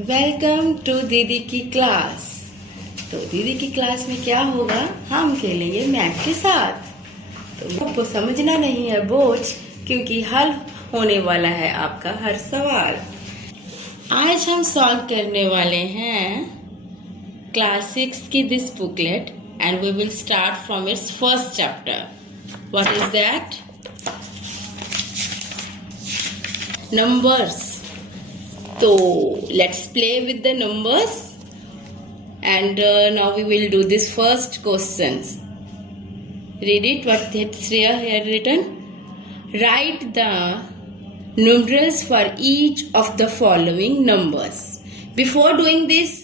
Welcome to दीदी की class. तो दीदी की क्लास में क्या होगा, हम खेलेंगे मैथ के साथ। तो आपको समझना नहीं है बोझ, क्योंकि हल होने वाला है आपका हर सवाल। आज हम सॉल्व करने वाले हैं क्लास 6 की this booklet and we will start from its first chapter. What is that? Numbers. So let's play with the numbers and now we will do this first questions. Read it, what it's here written. Write the numerals for each of the following numbers. Before doing this,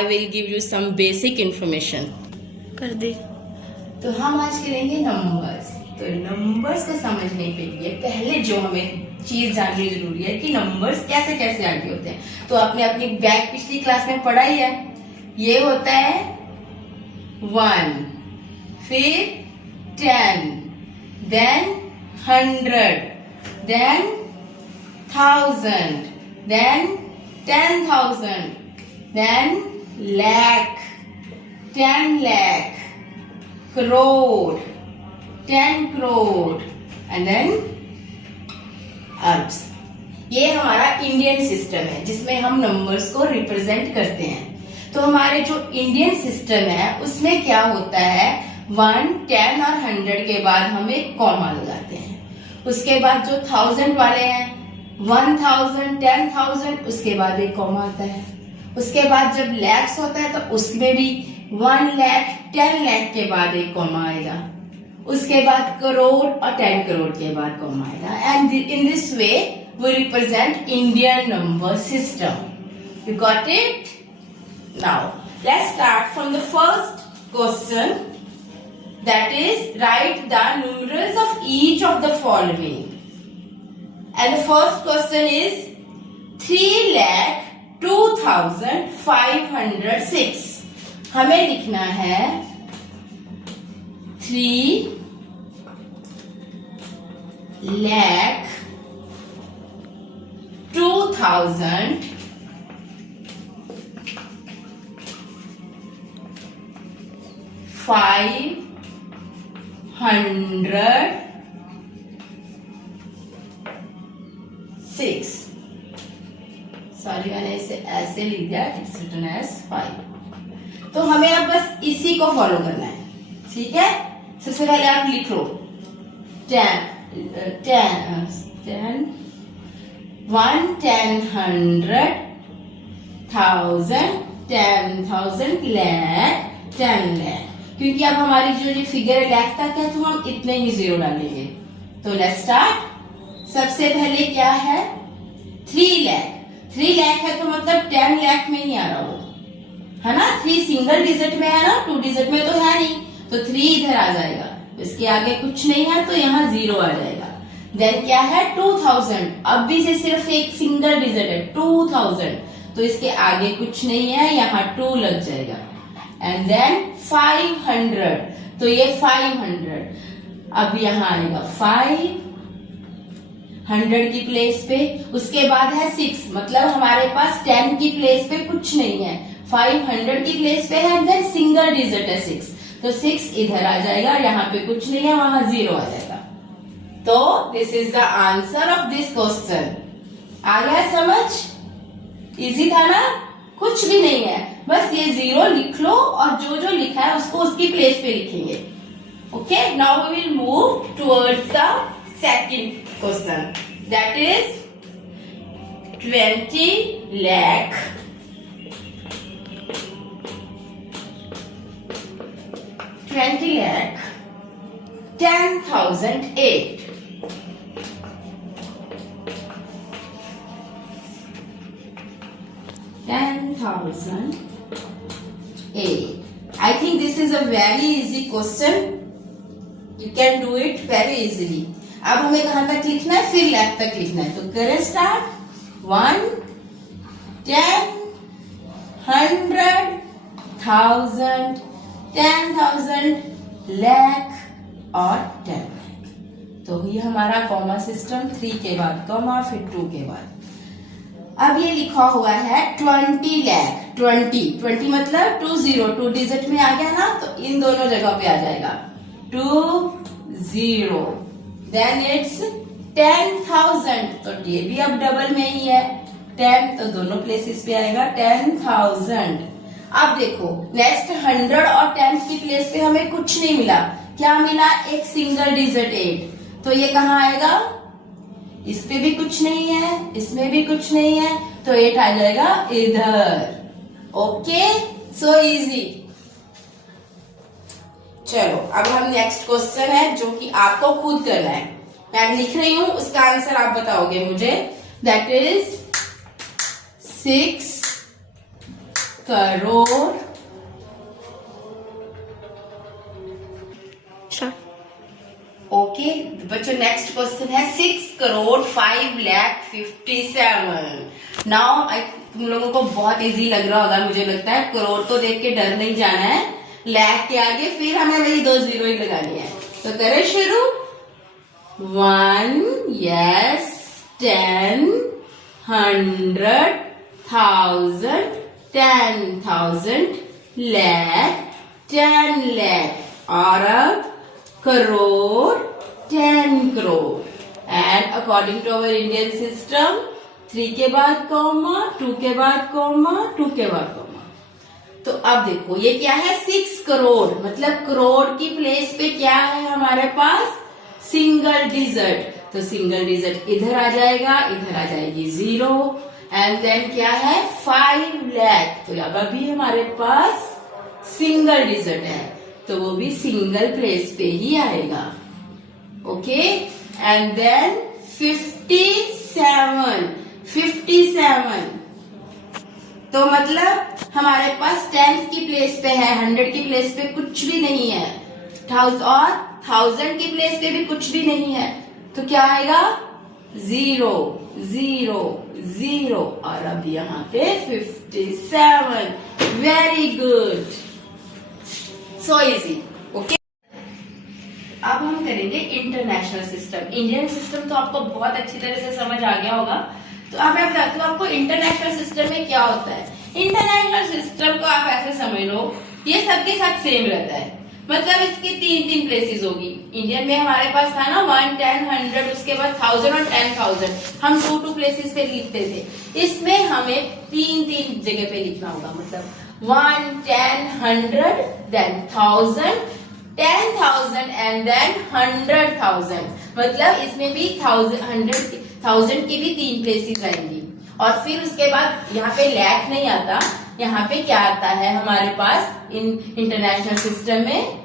I will give you some basic information. कर दे। तो हम आज करेंगे numbers. तो numbers को समझने के लिए पहले जो हमें चीज जाननी जरूरी है कि नंबर्स कैसे कैसे आगे होते हैं। तो आपने अपनी बैक पिछली क्लास में पढ़ा ही है। ये होता है 1, फिर 10, then 100, then 1000, then 10,000, then lakh, 10 lakh, crore, 10 crore, and then अरब्स। ये हमारा इंडियन सिस्टम है जिसमें हम नंबर्स को रिप्रेजेंट करते हैं। तो हमारे जो इंडियन सिस्टम है उसमें क्या होता है, 1, 10 और 100 के बाद हम एक कॉमा लगाते हैं। उसके बाद जो 1000 वाले हैं 1000, 10,000, उसके बाद एक कॉमा आता है। उसके बाद जब लैक्स होता है तो उसमें भी 1 लाख, 10 लाख के बाद एक कॉमा आएगा। उसके बाद करोड़ और 10 करोड़ के बाद कॉमा आएगा। And in this way we represent Indian number system. You got it? Now let's start from the first question, that is write the numerals of each of the following. And the first question is 3,02,506। हमें लिखना है 3 lakh 2,000 506। Sorry मैंने इसे ऐसे लिख दिया, it's written as 5। तो हमें अब बस इसी को फॉलो करना है, ठीक है। सबसे पहले आप लिख लो 10 1, 10, 100, 1000, 10,000, lakh, 10 lakh। क्योंकि अब हमारी जो ये फिगर है लाख तक है तो हम इतने ही जीरो डालेंगे। तो लेट्स स्टार्ट। सबसे पहले क्या है 3 लाख। 3 लाख है तो मतलब 10 लाख में नहीं आ रहा वो, है ना। 3 सिंगल डिजिट में है ना, 2 डिजिट में तो है नहीं, तो 3 इधर आ जाएगा। इसके आगे कुछ नहीं है तो यहाँ 0 आ जाएगा। देन क्या है 2000। अब भी से सिर्फ एक सिंगल डिजिट है 2000, तो इसके आगे कुछ नहीं है, यहाँ 2 लग जाएगा। एंड देन 500, तो ये 500। अब यहाँ आएगा 500 की प्लेस पे। उसके बाद है 6, मतलब हमारे पास 10 की प्लेस पे कुछ नहीं है, 500 की प्लेस पे है। देन सिंगल डिजिट है 6, तो 6 इधर आ जाएगा, यहाँ पे कुछ नहीं है, वहां 0 आ जाएगा। तो this is the answer of this question. आ गया समझ? इजी था ना? कुछ भी नहीं है, बस ये 0 लिख लो और जो जो लिखा है उसको उसकी प्लेस पे लिखेंगे। Okay, now we will move towards the second question, that is 20 lakh 10,008। 10,008। I think this is a very easy question. You can do it very easily. अब हमें कहां तक लिखना है, फिर लाख तक लिखना है। तो करें स्टार्ट। 1, 10, 100, 1000, 10,000, lakh और 10 lakh। तो ये हमारा कॉमा सिस्टम, 3 के बाद कॉमा, फिर 2 के बाद। अब ये लिखा हुआ है 20 लाख, 20 मतलब 20, 2 डिजिट में आ गया ना, तो इन दोनों जगह पे आ जाएगा 20। देन इट्स 10,000, तो ये भी अब डबल में ही है 10, तो दोनों प्लेसेस पे आएगा 10,000। अब देखो नेक्स्ट 100 और 10 की प्लेस पे हमें कुछ नहीं मिला, क्या मिला? एक सिंगल डिजिट 8, तो ये कहाँ आएगा? इस पे भी कुछ नहीं है, इसमें भी कुछ नहीं है, तो 8 आ जाएगा इधर। Okay, so easy. चलो अब हम नेक्स्ट क्वेश्चन है जो कि आपको खुद करना है, मैं लिख रही हूं, उसका आंसर आप बताओगे मुझे। दैट इज 6 करोड़ ओके बच्चों, नेक्स्ट क्वेश्चन है 6 करोड़ 5 लाख 57। नाउ तुम लोगों को बहुत इजी लग रहा होगा, मुझे लगता है। करोड़ तो देख के डर नहीं जाना है, लाख के आगे फिर हमें वही 2 जीरो ही लगानी है। तो करें शुरू। 1, yes, 10, 100, 1000, 10,000, lakh, 10 lakh, और अब crore 10 crore. And according to our Indian system 3 के बाद कॉमा, 2 के बाद कॉमा, 2 के बाद कॉमा। तो अब देखो ये क्या है? 6 करोड़ मतलब करोड़ की प्लेस पे क्या है हमारे पास? सिंगल डिजिट, तो सिंगल डिजिट इधर आ जाएगा, इधर आ जाएगी 0। एंड देन क्या है? 5 लाख, तो अब भी हमारे पास सिंगल डिजिट है, तो वो भी सिंगल प्लेस पे ही आएगा। ओके, एंड देन 57, तो मतलब हमारे पास 10 की प्लेस पे है, 100 की प्लेस पे कुछ भी नहीं है, और 1000 की प्लेस पे भी कुछ भी नहीं है, तो क्या आएगा? 0, 0, 0, और अब यहाँ पे 57। Very good, so easy. Okay, अब हम करेंगे इंटरनेशनल सिस्टम। इंडियन सिस्टम तो आपको बहुत अच्छी तरह से समझ आ गया होगा, तो अब मैं बताती हूँ आपको इंटरनेशनल सिस्टम में क्या होता है। इंटरनेशनल सिस्टम को आप ऐसे समझ लो, ये सबके साथ सेम रहता है, मतलब इसकी 3 प्लेसेस होगी। इंडियन में हमारे पास था ना 1, 10, 100, उसके बाद 1000 और 10,000, हम 2 प्लेसेस पे लिखते थे। इसमें हमें 3 जगह पे लिखना होगा, मतलब 1, 10, 100, then 1000, 10,000 and then 100,000, मतलब इसमें भी 100,000 की भी 3 प्लेसेस आएंगी। और फिर उसके बाद यहाँ पे लाख नहीं आता, यहाँ पे क्या आता है हमारे पास इन इंटरनेशनल सिस्टम में?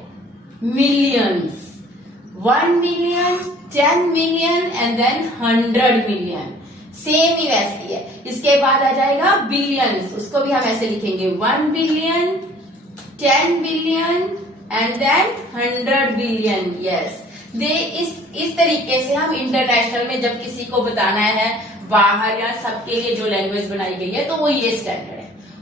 Millions. 1 million, 10 million and then 100 million, same ही वैसी है। इसके बाद आ जाएगा बिलियंस, उसको भी हम ऐसे लिखेंगे 1 billion, 10 billion and then 100 billion. Yes, इस तरीके से हम इंटरनेशनल में जब किसी को बताना है बाहर या सबके लिए जो लैंग्वेज बनाई गई है, तो वो ये स्टैंडर्ड है।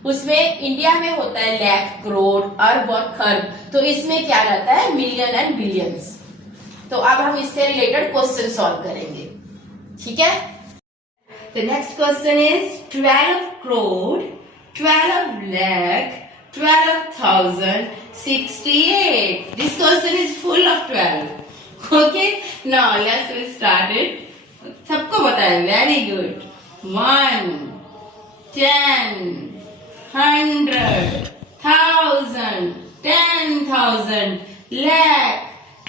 उसमें इंडिया में होता है लाख, करोड़, अरब और खरब, तो इसमें क्या रहता है? Million and billions. तो अब हम इससे रिलेटेड क्वेश्चन सॉल्व करेंगे, ठीक है? The next question is 12 crore, 12 lakh, 12,068. This question is full of 12. Okay, now let's start it. सबको बताए, very good. 1, 10, 100, 1000, 10,000, lakh,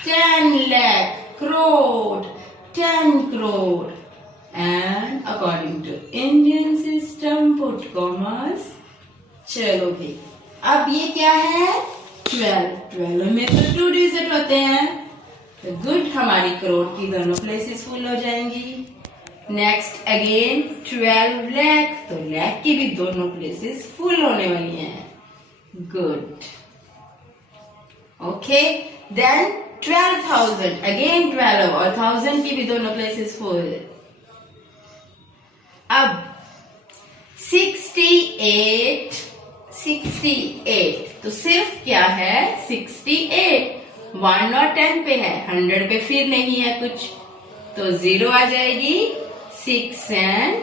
10 lakh, crore, 10 crore. And according to Indian system, put commas. चलो भाई, अब ये क्या है? 12, 12 में तो 2 डिजिट होते हैं, तो गुड, हमारी करोड़ की दोनों प्लेसेस फुल हो जाएंगी। नेक्स्ट अगेन 12 लाख, तो लाख की भी दोनों प्लेसेस फुल होने वाली हैं। गुड, ओके, देन 12,000, अगेन 12 और 1000 की भी दोनों प्लेसेस फुल। अब 68, 68, तो सिर्फ क्या है? 68, 1 और 10 पे है, 100 पे फिर नहीं है कुछ, तो 0 आ जाएगी। 6 and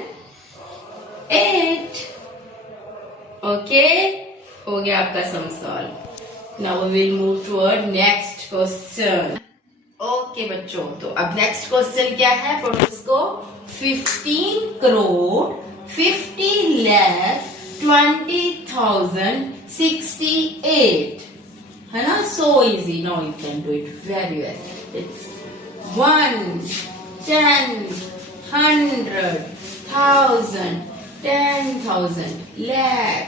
8. ओके, हो गया आपका sum solve. Now we will move toward next question. Okay बच्चों, तो अब नेक्स्ट क्वेश्चन क्या है, पढ़ो इसको। 15 करोड़ 50 लाख 20,068 है ना। So easy, now you can do it very well. It's 1, 10, 100, 1000, 10,000, lakh,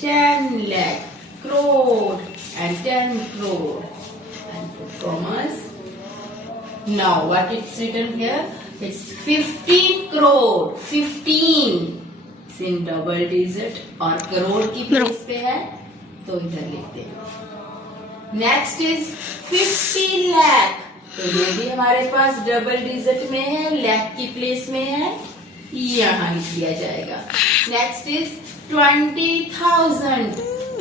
10 lakh, crore and 10 crore and put commas. Now what it's written here? It's 15 crore, 15 it's in double digit और करोड़ की place पे है तो इधर लिखते हैं। नेक्स्ट इज 50 लाख, तो ये भी हमारे पास डबल डिजिट में है, लाख की प्लेस में है, यहाँ लिख दिया जाएगा। Next is 20,000,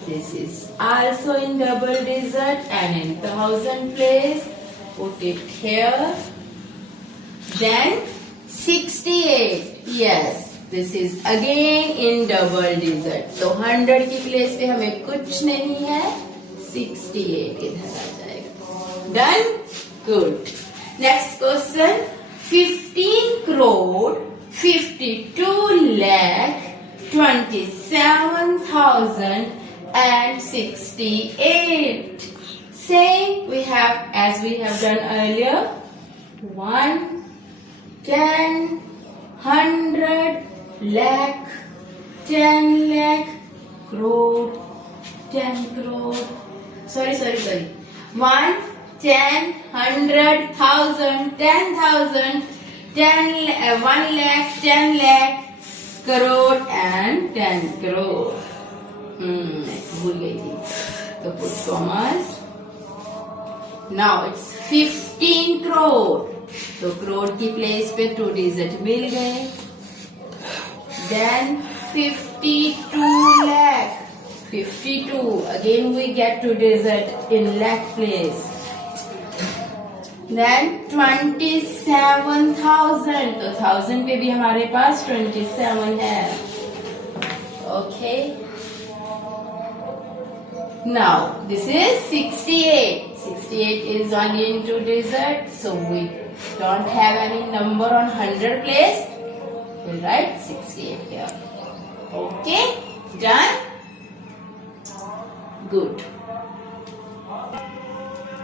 this is also in double digit and in 1000 place, put it here. Then 68, yes, this is again in double digit, तो 100 की प्लेस पे हमें कुछ नहीं है, 68 इधर आ जाएगा। Done, good. Next question, 15 crore 52 lakh 27,068. Same we have as we have done earlier. 1, 10, 100, lakh, 10 lakh, crore, 10 crore. Sorry. 1, 10, 100, 1000, 10,000, 1 lakh, 10 lakh, crore and 10 crore. भूल गई थी, तो put commas. Now it's 15 crore, तो करोड़ की प्लेस पे 2 डिजिट मिल गए। Then 52 lakh, 52 again we get 2 digit in lakh place. Then 27,000, तो 1000 पे भी हमारे पास 27 है। Okay. Now this is 68. 68 is only in 2 digit, so we don't have any number on 100 place. We'll write 68 here. Okay, done. Good.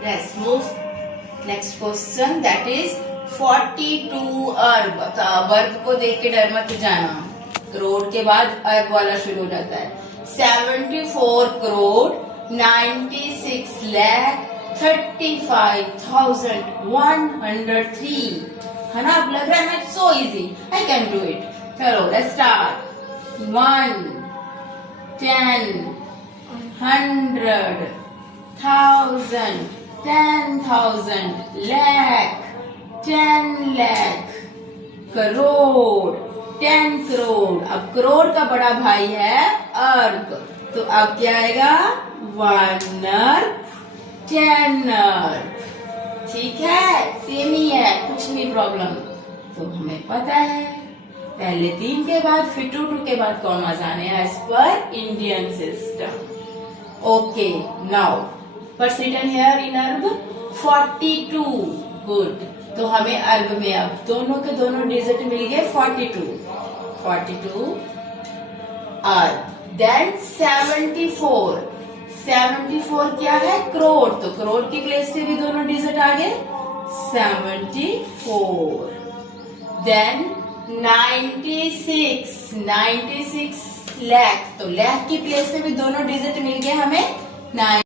Let's move next question. That is 42 अर्ब। तो verb को देख के डर मत जाना, करोड़ के बाद अर्ब वाला शुरू हो जाता है। 74 करोड़ 96 लाख 35,103 है ना। अब लग रहा है ना, so easy, I can do it. चलो let's start. 1, 10, 100, 1000, 10,000, lakh, 10 lakh, crore, 10 crore. अब करोड़ का बड़ा भाई है अर्ब, तो अब क्या आएगा, 1 अर्ब 10 अर्ब। ठीक है, सेम ही है, कुछ नहीं प्रॉब्लम। तो हमें पता है पहले 3 के बाद फिर 2 के बाद कॉमास आने हैं as per Indian system. Okay, now first written here in अर्ब 42। गुड, तो हमें अर्ब में अब दोनों के दोनों डिजिट मिल गए 42 अर्ब। देन 74 क्या है, करोड़, तो करोड़ की प्लेस पे भी दोनों डिजिट आ गए 74। देन 96 लाख, तो लाख की प्लेस पे भी दोनों डिजिट मिल गए हमें 9।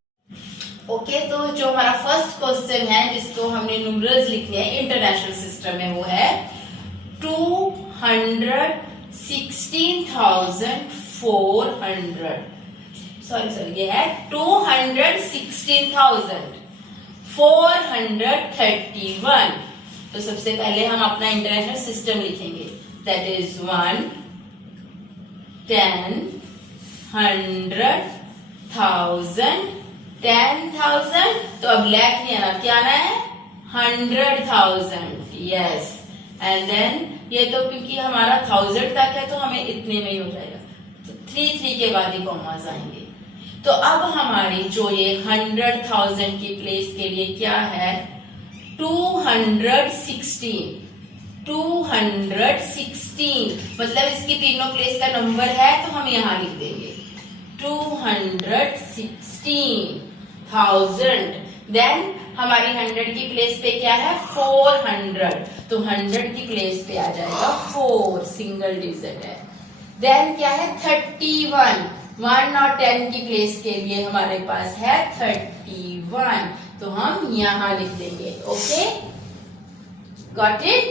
ओके, तो जो हमारा फर्स्ट क्वेश्चन है जिसको हमने न्यूमरल्स लिखने हैं इंटरनेशनल सिस्टम में, वो है 216,400। सॉरी ये है 216,431। तो सबसे पहले हम अपना इंटरनेशनल सिस्टम लिखेंगे, दैट इज 1, 10, 100, 1000, 10,000। तो अब लाख नहीं आना, क्या आना है 100,000। यस, एंड देन ये तो क्योंकि हमारा 1000 तक है तो हमें इतने में ही हो जाएगा, तो 3 के बाद ही कॉमास आएंगे। तो अब हमारी जो ये 100,000 की प्लेस के लिए क्या है, 216 मतलब इसकी तीनों प्लेस का नंबर है तो हम यहाँ लिख देंगे 216,000। देन हमारी 100 की प्लेस पे क्या है 400, तो 100 की प्लेस पे आ जाएगा 4, सिंगल डिजिट है। देन क्या है 31, 1 और 10 की प्लेस के लिए हमारे पास है 31, तो हम यहाँ लिख देंगे। Okay, got it.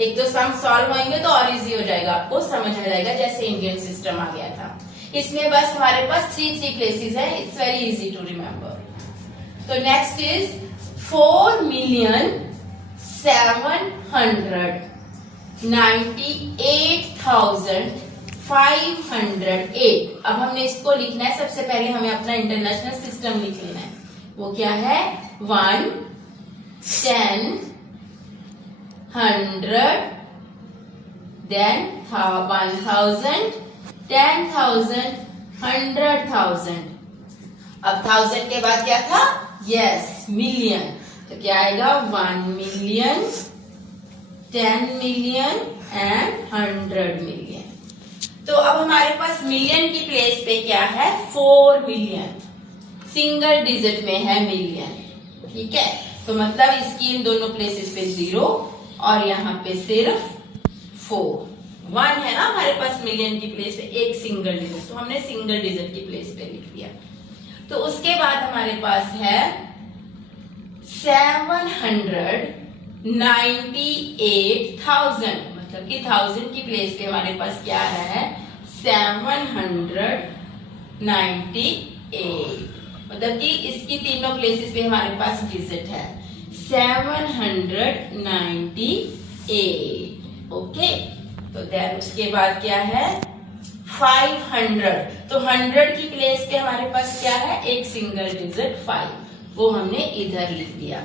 एक दो सम सॉल्व होंगे तो और इजी हो जाएगा, आपको समझ आ जाएगा जैसे इंडियन सिस्टम आ गया था। इसमें बस हमारे पास 3 प्लेसेस है, it's very easy to remember. तो नेक्स्ट इज 4,798,508। अब हमने इसको लिखना है, सबसे पहले हमें अपना इंटरनेशनल सिस्टम लिख लेना है। वो क्या है 1, 10, 100, then 1000, 10,000, 100,000। अब 1000 के बाद क्या था, यस मिलियन, तो क्या आएगा 1 मिलियन, 10 मिलियन एंड 100 मिलियन। तो अब हमारे पास मिलियन की प्लेस पे क्या है 4 मिलियन, सिंगल डिजिट में है मिलियन, ठीक है। तो मतलब इसकी इन दोनों प्लेसेस पे 0 और यहाँ पे सिर्फ 4, 1 है ना हमारे पास मिलियन की प्लेस पे, एक सिंगल डिजिट, तो हमने सिंगल डिजिट की प्लेस पे लिख दिया। तो उसके बाद हमारे पास है 798,000, मतलब कि 1000 की प्लेस पे हमारे पास क्या है 798, मतलब कि इसकी तीनों प्लेसेस पे हमारे पास डिजिट है 798। ओके, तो देन उसके बाद क्या है 500, तो 100 की प्लेस पे हमारे पास क्या है एक सिंगल डिजिट 5, वो हमने इधर लिख दिया।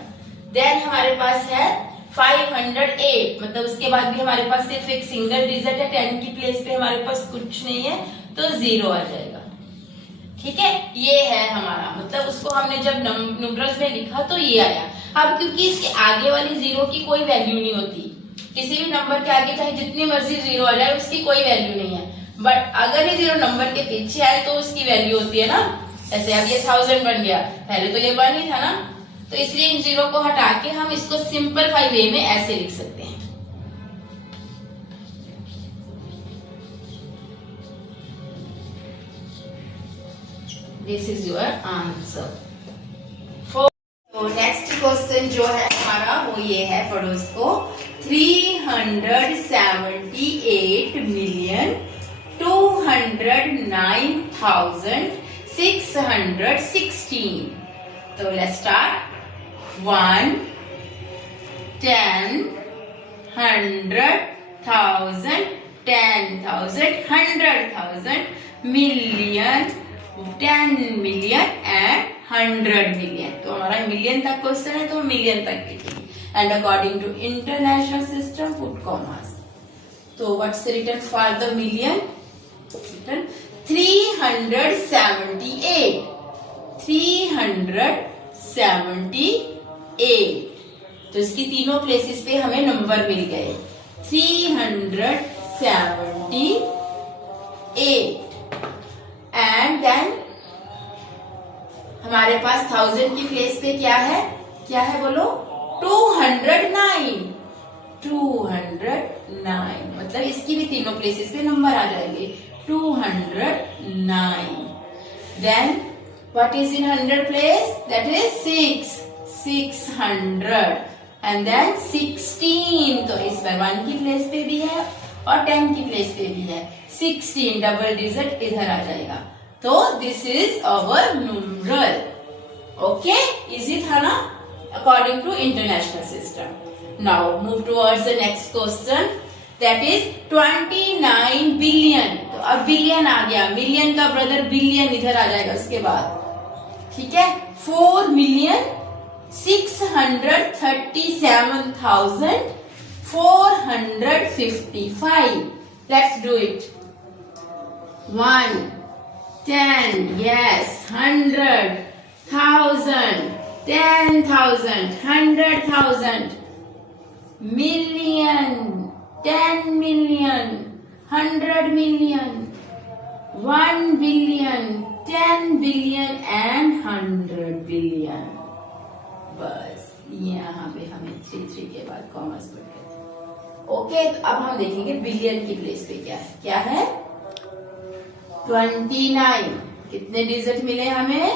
देन हमारे पास है 508, मतलब उसके बाद भी हमारे पास सिर्फ एक सिंगल डिजिट है, 10 की प्लेस पे हमारे पास कुछ नहीं है तो 0 आ जाएगा, ठीक है। ये है हमारा, मतलब उसको हमने जब न्यूमरल्स में लिखा तो ये आया। अब क्योंकि इसके आगे वाली 0 की कोई वैल्यू नहीं होती, किसी भी नंबर के आगे चाहे जितनी मर्जी 0 आ जाए उसकी कोई वैल्यू नहीं है, बट अगर ये 0 नंबर के पीछे आए तो उसकी वैल्यू होती है ना। ऐसे अब ये 1000 बन गया, पहले तो ये 1 ही था ना, तो इसलिए इन 0 को हटा के हम इसको सिंपलीफाई वे में ऐसे लिख सकते हैं। This is your answer. तो नेक्स्ट क्वेश्चन जो है हमारा वो ये है, पढ़ो इसको। 377,209,616। तो let's start. 1, 10, 100, 1000, 10,000, 100,000, million, 10 million and 100 million. तो हमारा मिलियन तक क्वेश्चन है तो मिलियन तक लिखेंगे। And according to international system put commas. तो what's written for the million, written 378, 378। तो इसकी तीनों प्लेसेस पे हमें नंबर मिल गए 378। एंड देन हमारे पास 1000 की प्लेस पे क्या है बोलो 209, 209, मतलब इसकी भी तीनों प्लेसेस पे नंबर आ जाएंगे 209। Then what is in 100 place, that is 600 and then 16। तो इस पर 1 की प्लेस पे भी है और 10 की प्लेस पे भी है 16, डबल डिजिट इधर आ जाएगा। तो this is our numeral. Okay, easy था ना according to international system. Now move towards the next question, that is 29 billion. तो अब बिलियन आ गया, मिलियन का ब्रदर बिलियन इधर आ जाएगा उसके बाद, ठीक है। 4,637,400 455. Let's do it. 1, 10, yes, 100, 1000, 10,000, 100,000, million, 10 million, 100 million, 1 billion, 10 billion and 100 billion. बस यहाँ पे हमें 3 के बाद कॉमर्स पढ़ गए। ओके, तो अब हम देखेंगे बिलियन की प्लेस पे क्या है 29। कितने डिजिट मिले हमें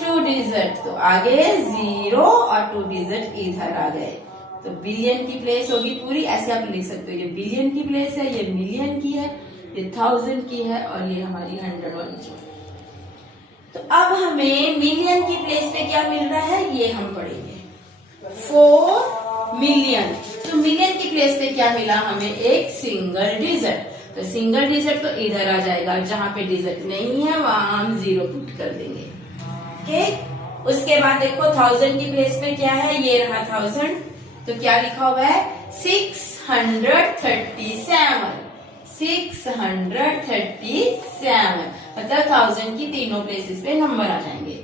2 डिजिट, तो आगे 0 और 2 डिजिट इधर आ गए, तो बिलियन की प्लेस होगी पूरी। ऐसे आप लिख सकते हो, ये बिलियन की प्लेस है, ये मिलियन की है, ये 1000 की है और ये हमारी 100 वाली जो। तो अब हमें मिलियन की प्लेस पे क्या मिल रहा है ये हम पढ़ेंगे 4 मिलियन। तो मिलियन की प्लेस पे क्या मिला हमें एक सिंगल डिजिट, तो सिंगल डिजिट तो इधर आ जाएगा, जहां पे डिजिट नहीं है वहां हम 0 पुट कर देंगे। ओके, उसके बाद देखो 1000 की प्लेस पे क्या है, ये रहा 1000, तो क्या लिखा हुआ है 637, 637, मतलब 1000 की तीनों प्लेसेस पे नंबर आ जाएंगे।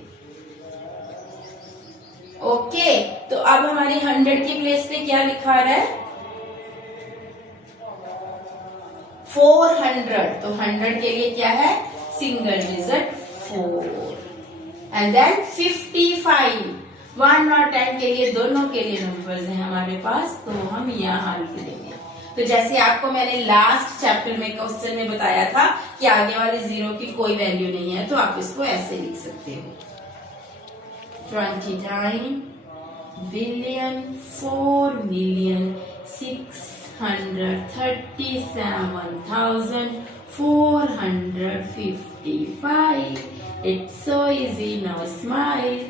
ओके, तो अब हमारी 100 की प्लेस पे क्या लिखा रहा है 400, तो 100 के लिए क्या है सिंगल डिजिट 4, एंड देन 55, 1 और 10 के लिए दोनों के लिए नंबर्स हैं हमारे पास, तो हम यहाँ लिख देंगे। तो जैसे आपको मैंने लास्ट चैप्टर में क्वेश्चन में बताया था कि आगे वाले 0 की कोई वैल्यू नहीं है, तो आप इसको ऐसे लिख सकते हो 29 billion 4 million 637,455. It's so easy, now smile.